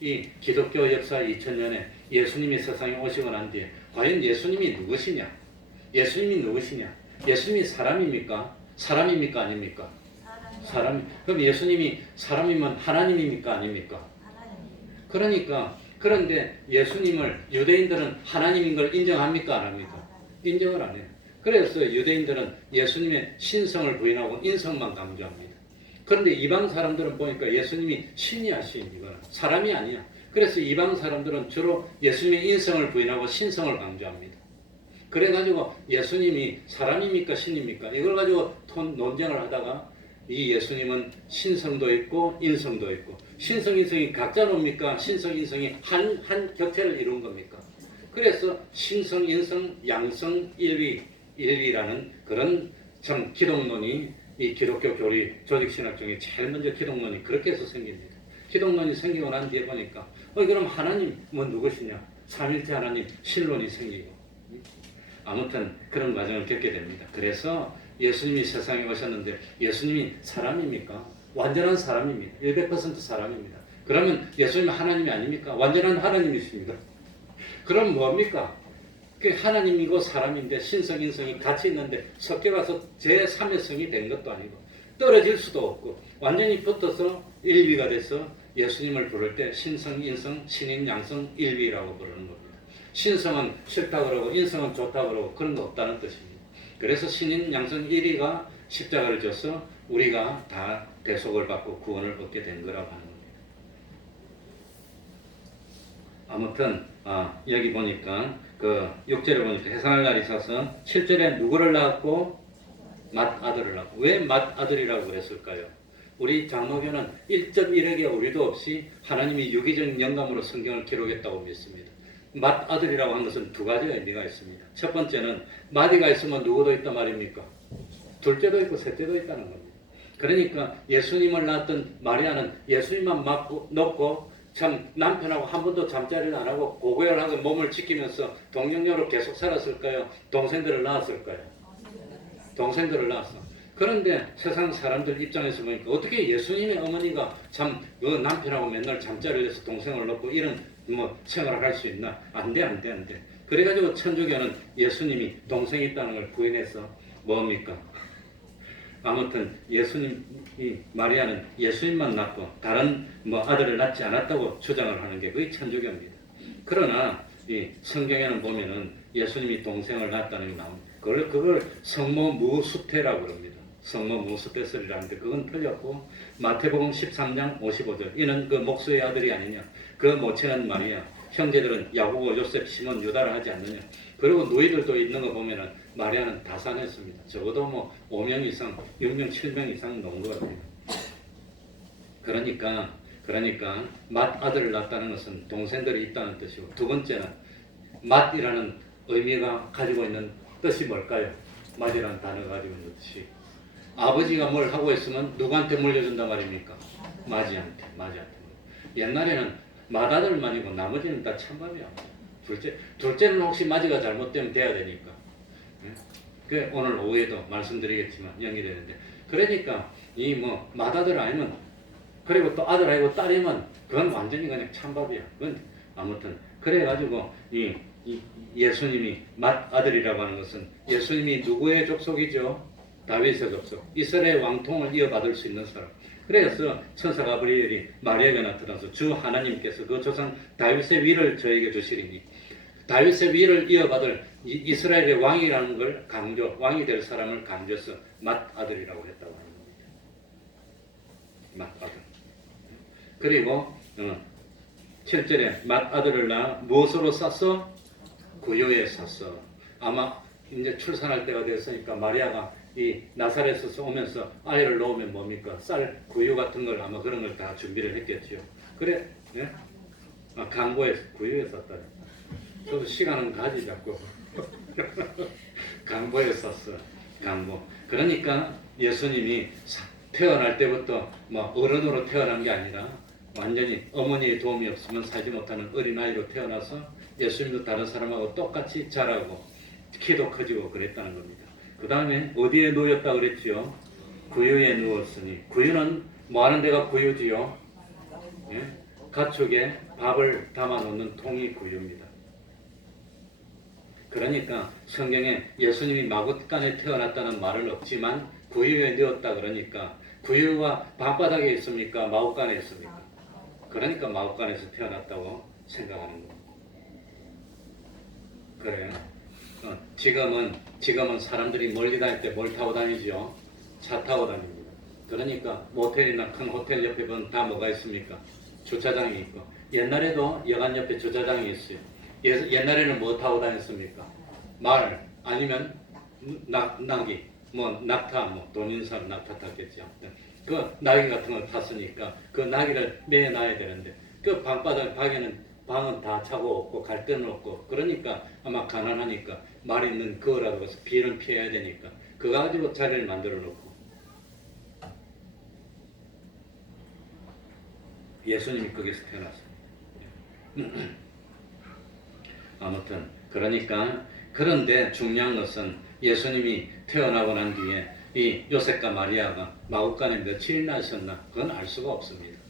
이 기독교 역사 2000년에 예수님이 세상에 오시고 난 뒤에 과연 예수님이 누구시냐? 예수님이 누구시냐? 예수님이 사람입니까? 사람입니까? 아닙니까? 사람. 그럼 예수님이 사람이면 하나님입니까? 아닙니까? 그러니까 그런데 예수님을 유대인들은 하나님인 걸 인정합니까? 안 합니까? 인정을 안 해요. 그래서 유대인들은 예수님의 신성을 부인하고 인성만 강조합니다. 그런데 이방 사람들은 보니까 예수님이 신이야, 신. 이거는 사람이 아니야. 그래서 이방 사람들은 주로 예수님의 인성을 부인하고 신성을 강조합니다. 그래가지고 예수님이 사람입니까? 신입니까? 이걸 가지고 논쟁을 하다가 이 예수님은 신성도 있고 인성도 있고 신성, 인성이 각자 놉니까? 신성, 인성이 한 격체를 이룬 겁니까? 그래서 신성, 인성, 양성, 일위라는 그런 참 기독론이 이 기독교 교리 조직신학 중에 제일 먼저 기독론이 그렇게 해서 생깁니다. 기독론이 생기고 난 뒤에 보니까 그럼 하나님 누구시냐? 삼일체 하나님 신론이 생기고 아무튼 그런 과정을 겪게 됩니다. 그래서 예수님이 세상에 오셨는데 예수님이 사람입니까? 완전한 사람입니다. 100% 사람입니다. 그러면 예수님은 하나님이 아닙니까? 완전한 하나님이십니다. 그럼 뭡니까? 하나님이고 사람인데 신성, 인성이 같이 있는데 섞여가서 제3의 성이 된 것도 아니고 떨어질 수도 없고 완전히 붙어서 일위가 돼서 예수님을 부를 때 신성, 인성, 신인, 양성, 일위라고 부르는 겁니다. 신성은 싫다 그러고 인성은 좋다 그러고 그런 거 없다는 뜻입니다. 그래서 신인, 양성, 일위가 십자가를 져서 우리가 다 대속을 받고 구원을 얻게 된 거라고 하는 겁니다. 아무튼 여기 보니까 그 6절에 보니까 해산할 날이 있어서 7절에 누구를 낳았고 맏아들을 낳았고 왜 맏아들이라고 그랬을까요? 우리 장로교는 1.1획의 오류도 없이 하나님이 유기적 영감으로 성경을 기록했다고 믿습니다. 맏아들이라고 하는 것은 두 가지가 의미가 있습니다. 첫 번째는 맏이가 있으면 누구도 있단 말입니까? 둘째도 있고 셋째도 있다는 겁니다. 그러니까 예수님을 낳았던 마리아는 예수님만 낳고 참 남편하고 한 번도 잠자리를 안 하고 고고열하게 몸을 지키면서 동정녀로 계속 살았을까요? 동생들을 낳았을까요? 동생들을 낳았어. 그런데 세상 사람들 입장에서 보니까 어떻게 예수님의 어머니가 참 그 남편하고 맨날 잠자리를 해서 동생을 낳고 이런 생활을 할 수 있나? 안 돼. 그래가지고 천주교는 예수님이 동생이 있다는 걸 부인해서 뭡니까? 아무튼 예수님이 마리아는 예수님만 낳고 다른 아들을 낳지 않았다고 주장을 하는 게 거의 천주교입니다. 그러나 이 성경에는 보면은 예수님이 동생을 낳았다는 게 나옵니다. 그걸 성모무수태라고 합니다. 성모무수태설이라는데 그건 틀렸고 마태복음 13장 55절 이는 그 목수의 아들이 아니냐 그 모친은 마리아 형제들은 야고보 요셉 시몬 유다를 하지 않느냐 그리고 누이들도 있는 거 보면은 마리아는 다 산했습니다. 적어도 5명 이상 6명 7명 이상 놓은 것 같아요. 그러니까 맏아들을 낳았다는 것은 동생들이 있다는 뜻이고 두 번째는 맏이라는 의미가 가지고 있는 뜻이 뭘까요? 맏이라는 단어가 가지고 있는 뜻이 아버지가 뭘 하고 있으면 누구한테 물려준단 말입니까? 맏이한테. 옛날에는 맏아들만이고 나머지는 다 찬밥이야. 둘째는 혹시 맏이가 잘못되면 돼야 되니까. 그 오늘 오후에도 말씀드리겠지만 연기되는데 그러니까 이 맏아들 아니면 그리고 또 아들 아니고 딸이면 그건 완전히 그냥 찬밥이야. 그건 아무튼 그래가지고 이 예수님이 맏아들이라고 하는 것은 예수님이 누구의 족속이죠? 다윗의 족속. 이스라엘 왕통을 이어받을 수 있는 사람. 그래서 천사 가브리엘이 마리아에게 나타나서 주 하나님께서 그 조상 다윗의 위를 저에게 주시리니 다윗의 위를 이어받을 이스라엘의 왕이라는 걸 왕이 될 사람을 강조해서 맏아들이라고 했다고 하는 겁니다. 맏아들. 그리고 7절에 맏아들을 낳아 무엇으로 쌌어? 구유에 쌌어. 아마 이제 출산할 때가 됐으니까 마리아가 이 나사렛에서 오면서 아이를 놓으면 뭡니까? 쌀, 구유 같은 걸 아마 그런 걸 다 준비를 했겠죠. 그래, 네? 강보에 구유에 쌌다. 저도 시간은 가지 자꾸. 강보에 쌌어. 강보. 그러니까 예수님이 태어날 때부터 어른으로 태어난 게 아니라 완전히 어머니의 도움이 없으면 살지 못하는 어린아이로 태어나서 예수님도 다른 사람하고 똑같이 자라고 키도 커지고 그랬다는 겁니다. 그 다음에 어디에 누웠다 그랬지요? 구유에 누웠으니 구유는 뭐 하는 데가 구유지요? 예? 가축에 밥을 담아놓는 통이 구유입니다. 그러니까 성경에 예수님이 마구간에 태어났다는 말은 없지만 구유에 넣었다 그러니까 구유가 방바닥에 있습니까? 마구간에 있습니까? 그러니까 마구간에서 태어났다고 생각하는 겁니다. 그래요. 지금은 사람들이 멀리 다닐 때 뭘 타고 다니죠? 차 타고 다닙니다. 그러니까 모텔이나 큰 호텔 옆에 보면 다 뭐가 있습니까? 주차장이 있고, 옛날에도 여관 옆에 주차장이 있어요. 옛날에는 뭐 타고 다녔습니까? 말 아니면 낙이, 뭐 낙타, 뭐 돈인사로 낙타 탔겠죠. 그 나귀 같은 걸 탔으니까 그 나귀를 매놔야 되는데 그 방은 다 차고 없고 갈 데는 없고, 그러니까 아마 가난하니까 말 있는 거라도 해서 비는 피해야 되니까 그거 가지고 자리를 만들어 놓고, 예수님이 거기서 태어났어요. 아무튼 그러니까, 그런데 중요한 것은 예수님이 태어나고 난 뒤에 이 요셉과 마리아가 마구간에 며칠이나 있었나 그건 알 수가 없습니다.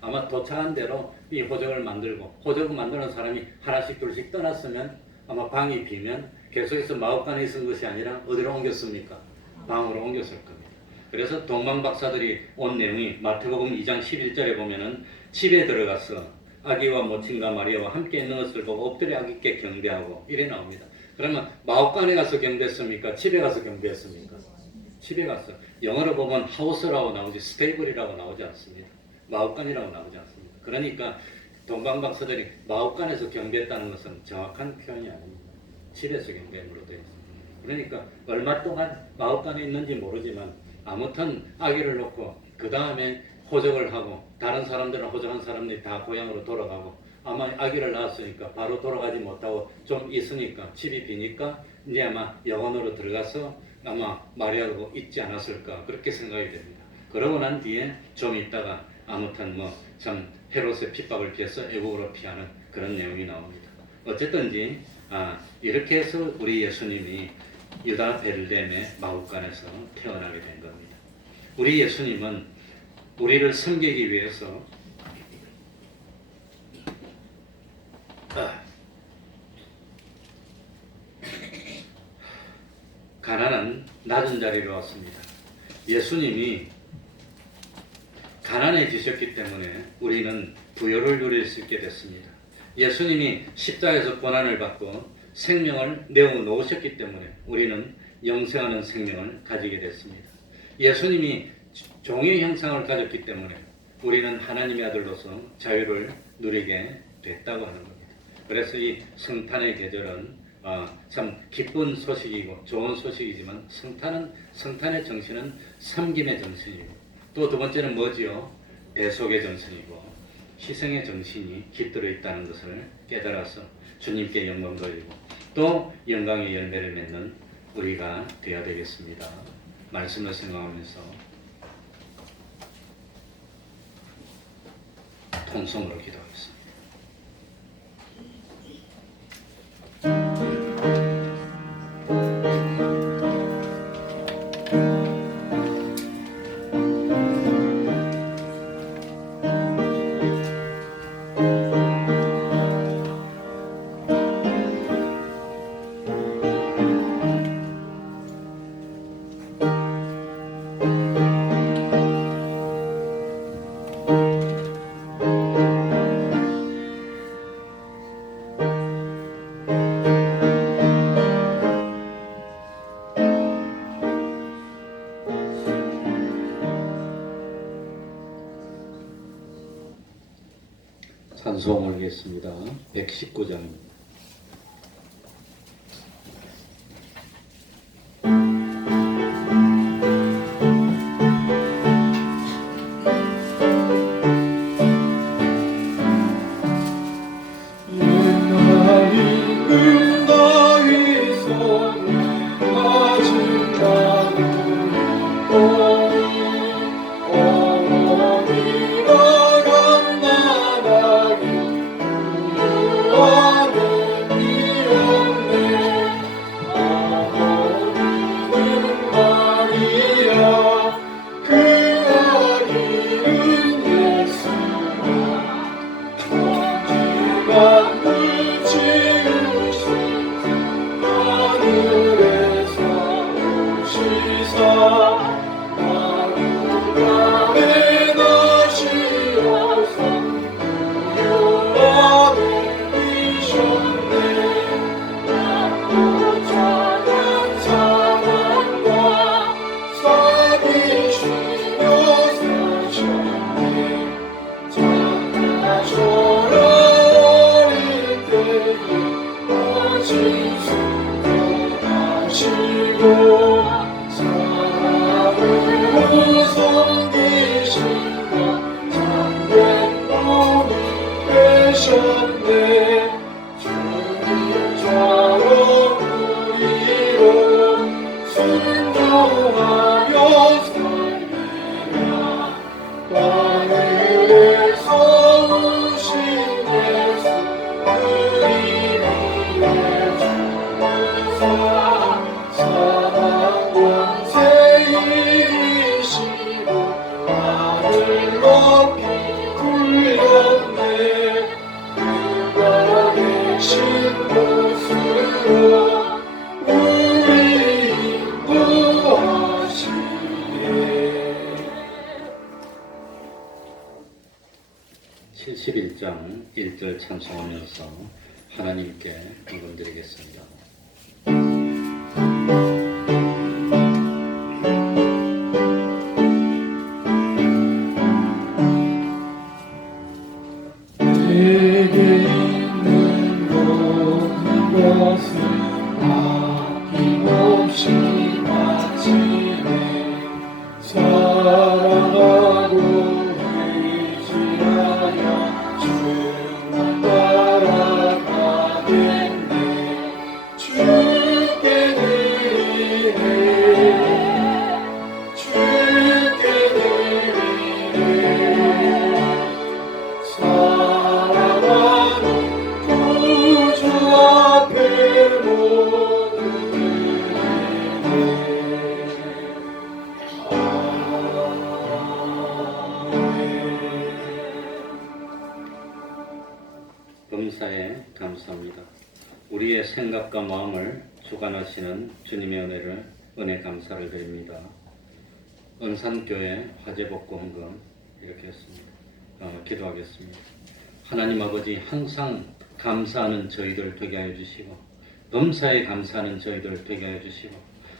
아마 도착한 대로 이 호적을 만들고, 호적을 만드는 사람이 하나씩 둘씩 떠났으면 아마 방이 비면 계속해서 마구간에 있은 것이 아니라 어디로 옮겼습니까? 방으로 옮겼을 겁니다. 그래서 동방박사들이 온 내용이 마태복음 2장 11절에 보면은 집에 들어가서 아기와 모친과 마리아와 함께 있는 것을 보고 엎드려 아기께 경배하고 이래 나옵니다. 그러면 마구간에 가서 경배했습니까? 집에 가서 경배했습니까? 집에 가서. 영어로 보면 하우스라고 나오지 스테이블이라고 나오지 않습니다. 마구간이라고 나오지 않습니다. 그러니까 동방박사들이 마구간에서 경배했다는 것은 정확한 표현이 아닙니다. 집에서 경배함으로 되어 있습니다. 그러니까 얼마 동안 마구간에 있는지 모르지만 아무튼 아기를 놓고 그 다음에 호적을 하고, 다른 사람들은 호적한 사람들이 다 고향으로 돌아가고, 아마 아기를 낳았으니까 바로 돌아가지 못하고 좀 있으니까 집이 비니까 이제 아마 여관으로 들어가서 아마 마리아하고 있지 않았을까 그렇게 생각이 됩니다. 그러고 난 뒤에 좀 있다가 아무튼 뭐 참 헤롯의 핍박을 피해서 애국으로 피하는 그런 내용이 나옵니다. 어쨌든지 이렇게 해서 우리 예수님이 유다 베들레헴의 마구간에서 태어나게 된 겁니다. 우리 예수님은 우리를 섬기기 위해서 가난한 낮은 자리로 왔습니다. 예수님이 가난해지셨기 때문에 우리는 부여를 누릴 수 있게 됐습니다. 예수님이 십자가에서 고난을 받고 생명을 내어놓으셨기 때문에 우리는 영생하는 생명을 가지게 됐습니다. 예수님이 종의 형상을 가졌기 때문에 우리는 하나님의 아들로서 자유를 누리게 됐다고 하는 겁니다. 그래서 이 성탄의 계절은 참 기쁜 소식이고 좋은 소식이지만, 성탄의 정신은 섬김의 정신이고, 또 두 번째는 뭐지요? 대속의 정신이고 희생의 정신이 깃들어 있다는 것을 깨달아서 주님께 영광 돌리고 또 영광의 열매를 맺는 우리가 되어야 되겠습니다. 말씀을 생각하면서 통성으로 기도하겠습니다. 찬송 올리겠습니다. 119장입니다. Oh 만물 지으신 하늘에서 오시사 만물감에 나시어서 유한을 이셨네. 낮고 찬양 사랑과 사귀시며 사셨네. 작가셔라 어릴 때에 어진 순종하시고 사랑으로 섬기신 것 참된 분이 되셨네. 주님처럼 우리로 순종하며 살리라. 하늘에서 오신 예수 우리 위해 죽으사 사망 권세 이기시고 하늘 높이 굴렸네. 그가 계신 곳으로 우리 인도하시네. 71장 1절 찬송하면서 하나님께 헌금드리겠습니다. 내게 있는 모든 것을 아낌없이 바치네. 사랑하고 의지하여 주만 따라가겠네. 주께 드리네. 주께 드리네. 사랑하는 구주 앞에 모두 드리네. 범사에 감사합니다. 우리의 생각과 마음을 주관하시는 주님의 은혜 감사를 드립니다. 은산교회 화재복구 헌금 이렇게 했습니다. 기도하겠습니다. 하나님 아버지, 항상 감사하는 저희들 되게 하여 주시고 범사에 감사하는 저희들 되게 하여 주시고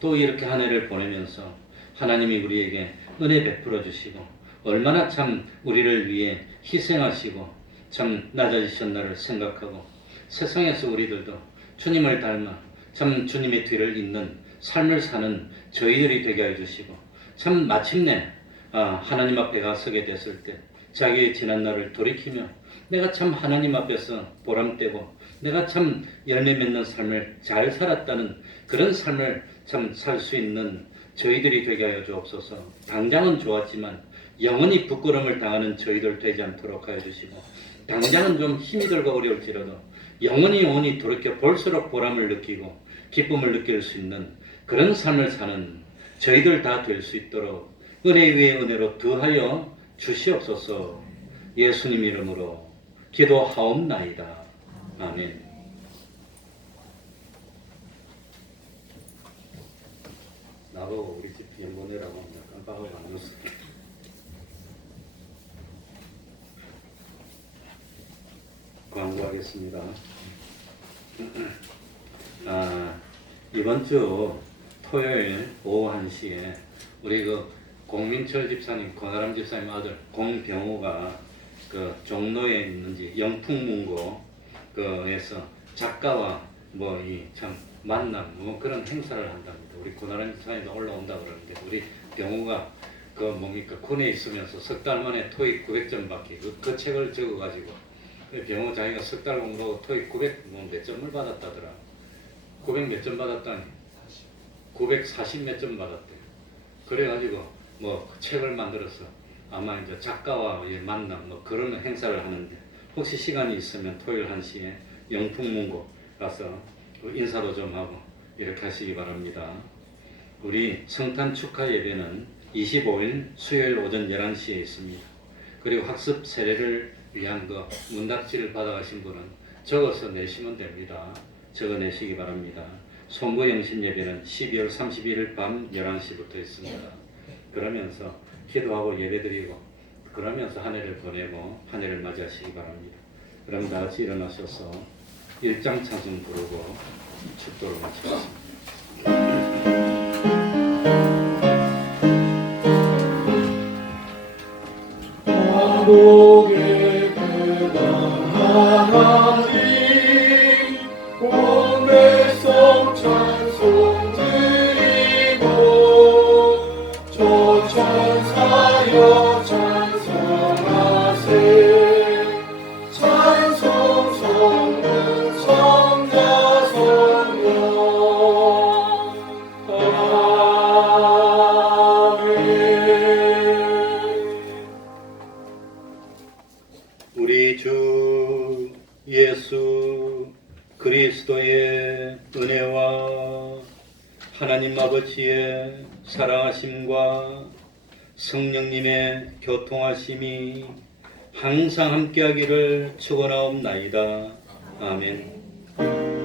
또 이렇게 한 해를 보내면서 하나님이 우리에게 은혜 베풀어 주시고 얼마나 참 우리를 위해 희생하시고 참 낮아지셨나를 생각하고 세상에서 우리들도 주님을 닮아 참 주님의 뒤를 잇는 삶을 사는 저희들이 되게 하여 주시고 참 마침내 하나님 앞에 가서게 됐을 때 자기의 지난 날을 돌이키며 내가 참 하나님 앞에서 보람되고 내가 참 열매 맺는 삶을 잘 살았다는 그런 삶을 참 살 수 있는 저희들이 되게 하여 주옵소서. 당장은 좋았지만 영원히 부끄러움을 당하는 저희들 되지 않도록 하여 주시고 당장은 좀 힘이 들고 어려울지라도 영원히 돌이켜 볼수록 보람을 느끼고 기쁨을 느낄 수 있는 그런 삶을 사는 저희들 다 될 수 있도록 은혜 위에 은혜로 더하여 주시옵소서. 예수님 이름으로 기도하옵나이다. 아멘. 나도 우리 집 연보내라고 합니다. 깜빡하고 안 넣었습니다. 광고하겠습니다. 이번 주 토요일 오후 1시에 우리 공민철 집사님, 권아람 집사님 아들 공병호가 종로에 있는지 영풍문고에서 작가와 참 만남 그런 행사를 한답니다. 우리 권아람 집사님도 올라온다 그러는데 우리 병호가 군에 있으면서 석 달 만에 토익 900점 받기 그 책을 적어가지고 병호 자기가 석 달 공부하고 토익 900 몇 점을 받았다더라. 900 몇 점 받았다니 940 몇 점 받았대. 그래가지고 그 책을 만들어서 아마 이제 작가와의 만남 그런 행사를 하는데 혹시 시간이 있으면 토요일 1시에 영풍문고 가서 인사도 좀 하고 이렇게 하시기 바랍니다. 우리 성탄 축하 예배는 25일 수요일 오전 11시에 있습니다. 그리고 학습 세례를 위한 그 문답지를 받아가신 분은 적어서 내시면 됩니다. 적어내시기 바랍니다. 송구영신 예배는 12월 31일 밤 11시부터 있습니다. 그러면서 기도하고 예배드리고 그러면서 한 해를 보내고 한 해를 맞이하시기 바랍니다. 그럼 다 같이 일어나셔서 일장 찬송 부르고 축도를 마치겠습니다. 감옥의 배가 하나님 온 백성 찬송 드리고 저 천사여 찬송하세 찬송 성령 성자 성령 우리 주 예수 그리스도의 은혜와 하나님 아버지의 사랑하심과 성령님의 교통하심이 항상 함께하기를 축원하옵나이다. 아멘.